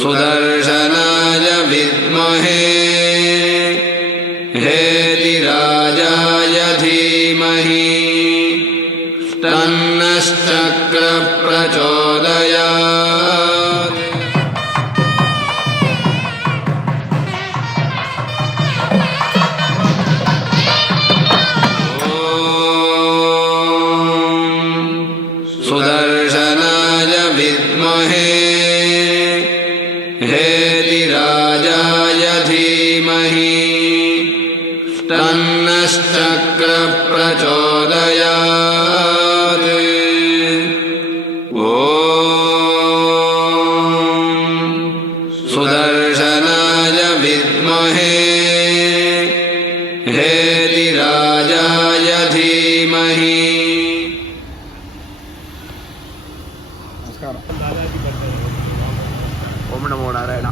सुदर्शनाय विद्महे हेतिराजाय धीमहि तन्नश्चक्रः प्रचोदयात्। सुदर्शनाय विद्महे हेतिराजाय धीमहि तन्नश्चक्रः प्रचोदयात्। सुदर्शनाय विद्महे हेतिराजाय धीमहि। ஓம் நமோ நாராயணா.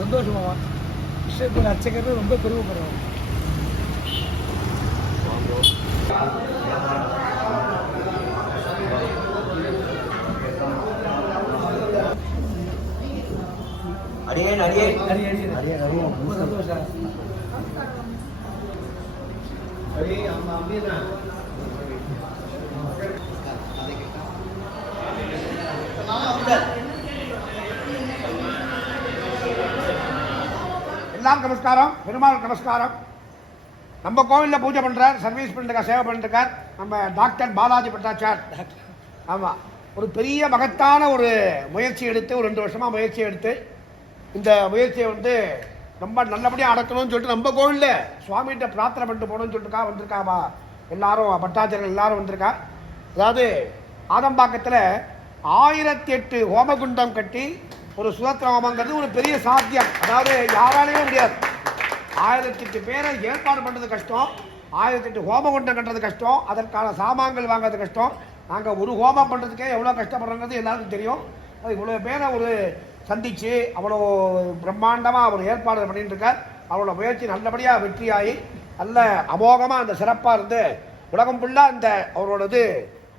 சந்தோஷமாவா விஷயத்தில் அர்ச்சகர்கள் ரொம்ப பெருமைப்படுறோம். அடியேன் அடியேன் ரொம்ப சந்தோஷம். எல்லாரும் நமஸ்காரம். பெருமாள் நமஸ்காரம். நம்ம கோவிலில் பூஜை பண்ணுறார், சர்வீஸ் பண்ணிருக்கார், சேவை பண்ணிருக்கார் நம்ம டாக்டர் பாலாஜி பட்டாச்சார். ஆமாம், ஒரு பெரிய மகத்தான ஒரு முயற்சி எடுத்து, ஒரு 2 வருஷமாக முயற்சி எடுத்து இந்த முயற்சியை ரொம்ப நல்லபடியாக அடக்கணும்னு சொல்லிட்டு நம்ம கோவிலில் சுவாமிகிட்ட பிரார்த்தனை பண்ணிட்டு போகணும்னு சொல்லிட்டுக்கா வந்திருக்காமா எல்லாரும், பட்டாச்சாரியர்கள் எல்லாரும் வந்திருக்கா. அதாவது ஆதம்பாக்கத்தில் 1008 ஹோமகுண்டம் கட்டி ஒரு சுதந்திர ஹோமங்கிறது ஒரு பெரிய சாத்தியம். அதாவது யாராலையும் முடியாது. 1008 பேரை ஏற்பாடு பண்ணுறது கஷ்டம், 1008 ஹோமகுண்டம் கட்டுறது கஷ்டம், அதற்கான சாமான்கள் வாங்குறது கஷ்டம். நாங்கள் ஒரு ஹோமம் பண்ணுறதுக்கே எவ்வளோ கஷ்டப்படுறோங்கிறது எல்லாருக்கும் தெரியும். அது இவ்வளோ பேரை சந்தித்து அவ்வளோ பிரம்மாண்டமாக அவர் ஏற்பாடு பண்ணிட்டு இருக்கார். அவரோட முயற்சி நல்லபடியாக வெற்றியாகி நல்ல அமோகமாக அந்த சிறப்பாக இருந்து உலகம் ஃபுல்லாக இந்த அவரோடது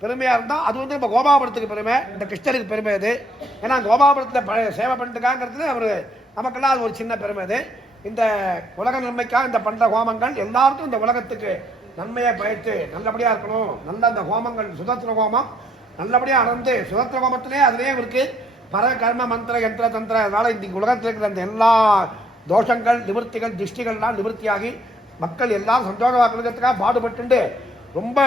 பெருமையாக இருந்தால் அது நம்ம கோபாபுரத்துக்கு பெருமை, இந்த கிருஷ்ணருக்கு பெருமை அது. ஏன்னா கோபாபுரத்தில் சேவை பண்ணிட்டுக்காங்கிறது அவர் நமக்கெல்லாம் அது ஒரு சின்ன பெருமை அது. இந்த உலக நன்மைக்காக இந்த பண்ணுற ஹோமங்கள் எல்லாருக்கும் இந்த உலகத்துக்கு நன்மையை பயத்து நல்லபடியாக இருக்கணும். நல்ல அந்த ஹோமங்கள் சுதந்திர ஹோமம் நல்லபடியாக நடந்து, சுதந்திர ஹோமத்திலே அதுலேயே இருக்குது பர கர்ம மந்திர யந்திர தந்திர. அதனால் இந்த உலகத்தில் இருக்கிற அந்த எல்லா தோஷங்கள் நிவர்த்திகள் திருஷ்டிகள்லாம் நிவர்த்தியாகி மக்கள் எல்லாம் சந்தோஷமாக இருக்கிறதுக்காக பாடுபட்டு ரொம்ப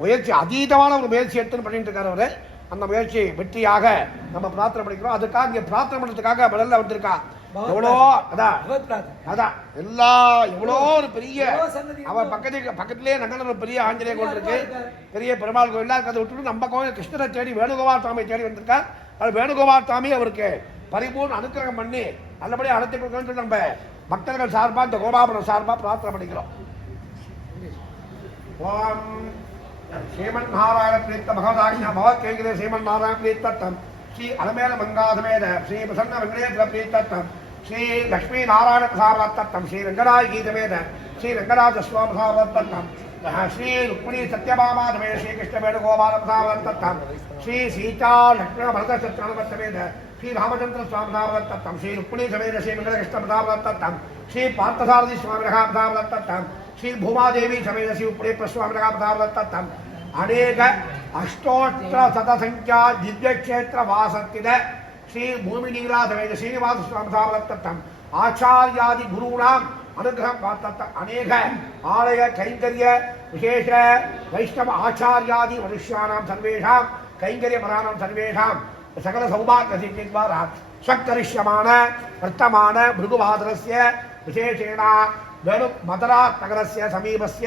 முயற்சி, அதீதமான ஒரு முயற்சி எடுத்துன்னு பண்ணிட்டு இருக்காரு அவர். அந்த முயற்சி வெற்றியாக நம்ம பிரார்த்தனை பண்ணிக்கிறோம். அதுக்காக இங்கே பிரார்த்தனை பண்ணுறதுக்காக முதல்ல வந்திருக்கா. எவ்வளோ அதான் எல்லா எவ்வளோ ஒரு பெரிய அவர் பக்கத்திலே நகரில் ஒரு பெரிய ஆஞ்சநேய கோவில் இருக்கு, பெரிய பெருமாள் கோயிலாக இருக்கிறத விட்டுட்டு நம்ம கோவில் கிருஷ்ணரை தேடி வேணுகோபால் சுவாமியை தேடி வந்திருக்கார். அது வேணுகோபால் சுவாமி அவருக்கு பரிபூர்ண அனுக்கிரகம் பண்ணி நல்லபடியாக அழைத்து கொடுக்கணும்னு நம்ம பக்தர்கள் சார்பாக இந்த கோபாபுரம் சார்பாக பிரார்த்தனை பண்ணிக்கிறோம். ஓம் ஸ்ரீமன்னாராயண பிரீத்த பகவதாஜ்ஞா பகவத்கேங்கிரே ஸ்ரீமன்னாராயண பிரீத்தம் ஸ்ரீ அலமேல மங்காதமேத ஸ்ரீ பிரசன்ன வெங்கடேஸ்வர பிரீத்தம் ஸ்ரீ லக்ஷ்மீ நாராயண பிரசாதத்தம் ஸ்ரீ ரங்கராஜ கீதமேத ஸ்ரீ ரங்கராஜ சுவாமி பிரசாதத்தம் ஸ்ரீ ருக்மிணி சத்யபாமாதமே ஸ்ரீ கிருஷ்ண வேணுகோபால பிரசாதத்தம் ஸ்ரீ சீதா லக்ஷ்மண பரத சத்யானுபத்தமேத ஸ்ரீ ராமச்சந்திர சுவாமி பிரசாதத்தம் ஸ்ரீ ருக்மிணி சமேத ஸ்ரீ வெங்கடகிருஷ்ண பிரசாதத்தம் ஸ்ரீ பார்த்தசாரதி சுவாமி பிரசாதத்தம் श्री भूमादेवी समेत श्री उपड़ेश्वर स्वामी प्रसादत्तम अनेक अष्टोत्तर शतसंख्या दिव्य क्षेत्र वासत्तिद श्री भूमिनीला समेत श्रीनिवास स्वामी प्रसादत्तम आचार्यादि गुरूणाम अनुग्रह प्राप्त अनेक आलय कैंकर्य विशेष वैष्णव आचार्यादि मनुष्याणां सर्वेषां कैंकर्यपराणां सर्वेषां सकल सौभाग्य सिद्धि द्वारा स्वकरिष्यमाण वर्तमान भृगुभाद्रस्य विशेषेण वेणु मदरात् नगरस्य समीपस्य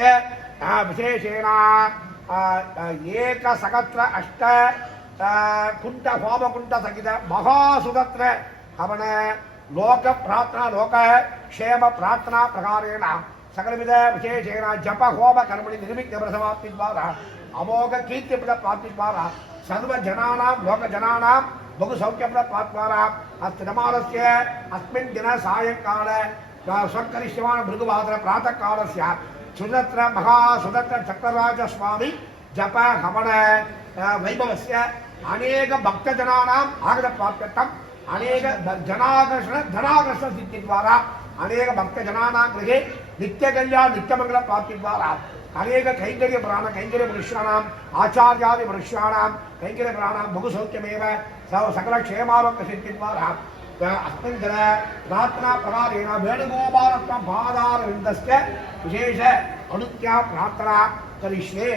विशेषेण एकसहस्र अष्ट कुंड होमकुंड सहित महासुदत्र हवन लोक प्रार्थना लोक क्षेम प्रार्थना प्रकारेण सकलविध विशेषेण जप होम कर्मणि निर्विघ्न समाप्ति द्वारा अमोघ कीर्तिप्रद प्राप्ति द्वारा सर्वजनानां लोकजनानां बहु सौख्यप्रद प्राप्ति द्वारा अस्तिनमानस्य अस्मिन् दिन सायंकाल स्वकरिष्यमाण भृगुभाद्र प्रातः कालस्य सुदत्र महासुदत्र चक्रराज स्वामी जप हवन வைபவஸ்ய அநேக பக்தஜனானாம் ஆகத பிராப்யத்தம் அநேக தனாகர்ஷண சித்தி द्वारा अनेक भक्त जनानां गृहे नित्य कल्याण नित्यमंगल प्राप्ति द्वारा अनेक कैंकर्य प्राण कैंकर्य मनुष्याणां आचार्यादि मनुष्याणां कैंकर्य प्राणां बहु सौख्यमेव सकल क्षेमारोग्य सिद्धि द्वारा अस्मिन् दिने प्रार्थना प्रकारेण वेणुगोपालत्वं पादारविन्दस्य विशेष अनुज्ञा प्रार्थना करिष्ये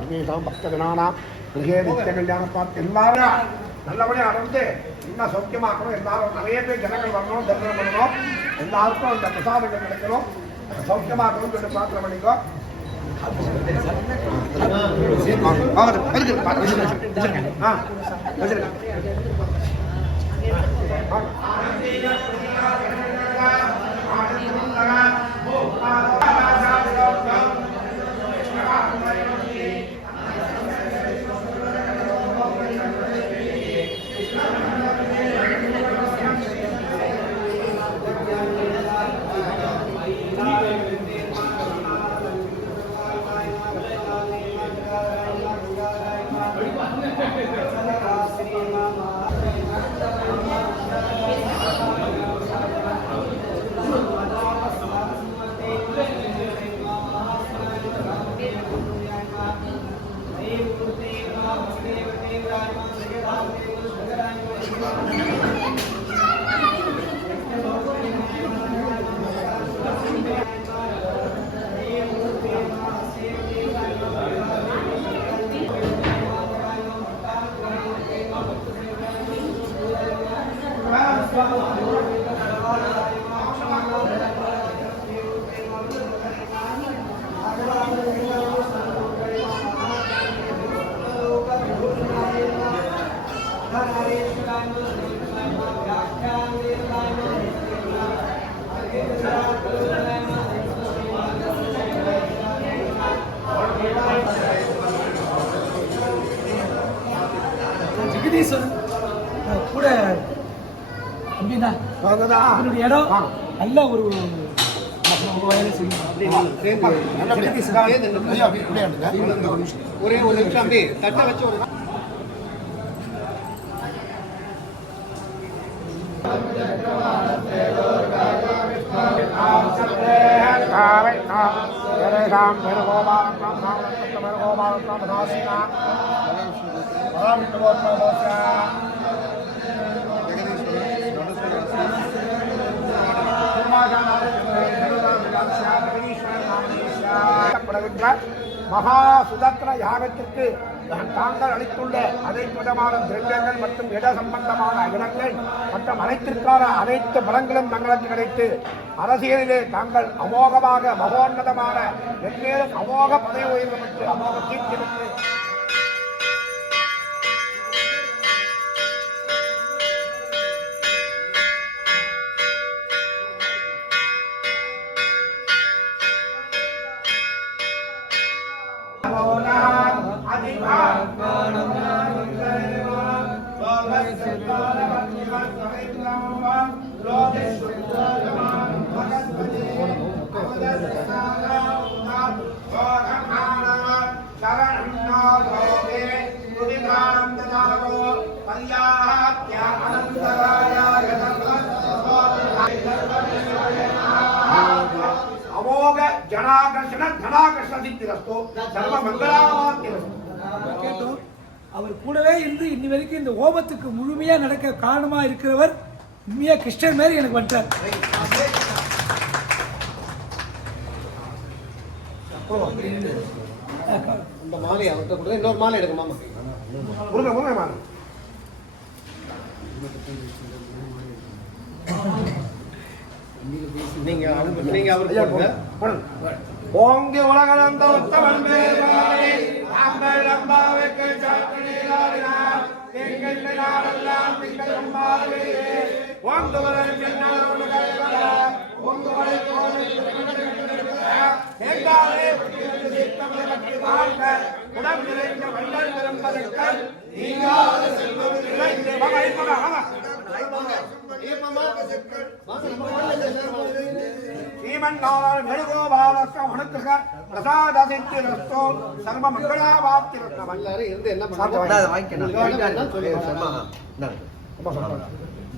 अन्येषां भक्तजनानां गृहे नित्य कल्याण प्राप्ति எல்லாரும் நல்லபடியாக நடந்து இன்னும் சௌக்கியமாக்கணும். எல்லாரும் நிறைய பேர் ஜனங்கள் வரணும், தரிசனம் பண்ணணும், எல்லாருக்கும் அந்த பிரசாதங்கள் கிடைக்கணும், சௌக்கியமாக்கணும் சொல்லி பிரார்த்தனை பண்ணிக்கோ. ஜெகதீஸ்வரன் கூட அப்படின்னா அவனுடைய இடம் நல்ல ஒரு வயலை ஒரே ஒரு நிமிஷம் அப்படியே தட்டை வச்சு ஒரு மகா சுதந்திர யாகத்திற்கு தாங்கள் அளித்துள்ள அனைத்து விதமான திரவியங்கள் மற்றும் இட சம்பந்தமான இடங்கள் மற்றும் அனைத்திற்கான அனைத்து பலங்களும் தங்களுக்கு கிடைத்து அரசியலிலே தாங்கள் அமோகமாக மகோன்னதமான வெவ்வேறு அமோக பதவி உயர்வு பெற்று அமோக கீர்த்தி பெற்று अमोघ जनाकर्षण धनाकर्षण सिद्धिरस्तु सर्व मंगलावाक्यरस्तु. அவர் கூடவே இருந்து இன்னி வரைக்கும் இந்த ஹோமத்துக்கு முழுமையா நடக்க காரணமா இருக்கிறவர் உண்மையா கிருஷ்ணன் மாதிரி எனக்கு வந்துட்டார். இந்த மாலை அவர்கிட்ட கொடுத்து இன்னொரு மாலை எடுக்க மாமா நீங்க அவருக்கு ஓங்கி உலகளந்த உத்தமன் பேர்வாரே தாங்கள் அம்பாவைக்கு சாத்தினார் எங்கள் நாடெல்லாம் நீங்கள் அம்பாவே ஓங்குவதன் பின்னால் ஓங்குவதை எங்காலே தமிழகத்தில் வாழ்ந்த உடல் நிறைந்த வள்ளல் விரும்பதற்கள் நீங்காத செல்வம் श्रीमन्नारायण वेणुगोपालस्य अनुग्रह प्रसादसिद्धिरस्तु सर्वमङ्गलावाप्तिरस्तु எல்லாரும் இருந்து என்ன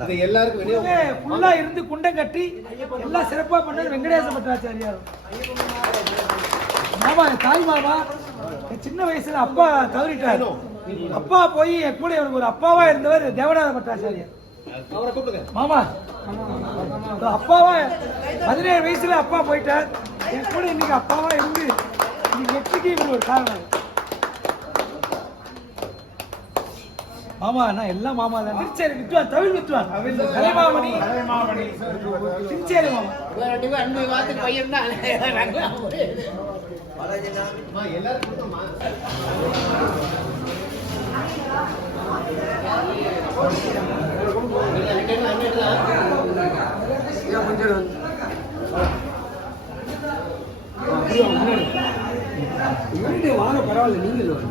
இது எல்லாருக்கும் விநியோகம் ஃபுல்லா இருந்து குண்டம் கட்டி எல்லாம் சிறப்பா பண்ணது வெங்கடேச பட்டாச்சாரியார். மாமா தாய் மாமா என் சின்ன வயசுல அப்பா தவறிட்டாரு. அப்பா போய் என் கூட எனக்கு ஒரு அப்பாவா இருந்தவர் தேவநாத பட்டாச்சாரியார். அவரை கூப்பிடுங்க மாமா அப்பாவா 17 வயசுல அப்பா போயிட்டார். என் கூட இன்னைக்கு அப்பாவா இருந்து இன்னைக்கு வெற்றிக்கு இவர் ஒரு காரணம். மாமா நான் எல்லாம் மாமா தான். திருச்சேரி வித்வான், தமிழ் வித்வான், கலைமாமணி, திருச்சேரி மாமா. அன்பு வாத்துக்கு பையன் தான் எல்லாரும் கொடுத்தோமா வாங்க பரவாயில்ல, நீங்கள்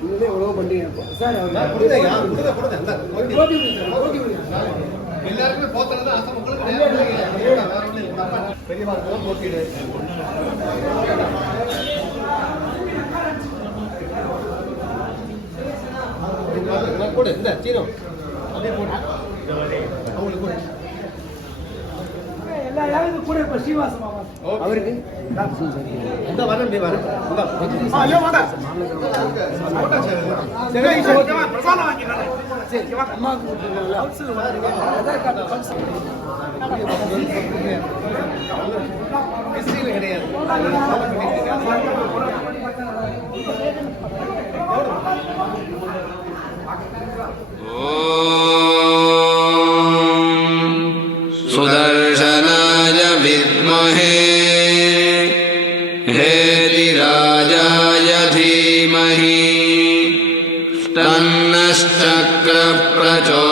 நீங்களே எவ்வளோ பண்றீங்க சார். எல்லாருக்குமே போத்துறது ஆசை உங்களுக்கு பெரியவா போட்டிடு கூட இந்த தீரம் அப்படியே போட்டு அவங்களுக்கு கூட எல்லா யாரும் கூட இப்ப ஸ்ரீவாச மாமா அவருக்கு இந்த வரேன் நீ வரேன் ஐயோ வாங்க சரி பிரசாதம் வாங்கிக்கிறேன். அம்மாவுக்கு கொடுத்துருக்காங்க. கவுன்சில் ஆதார் கார்டு கவுன்சில் ஹிஸ்டரியில் கிடையாது सुदर्शनाय विद्महे हेतिराजाय धीमहि तन्नश्चक्रः प्रचोदयात्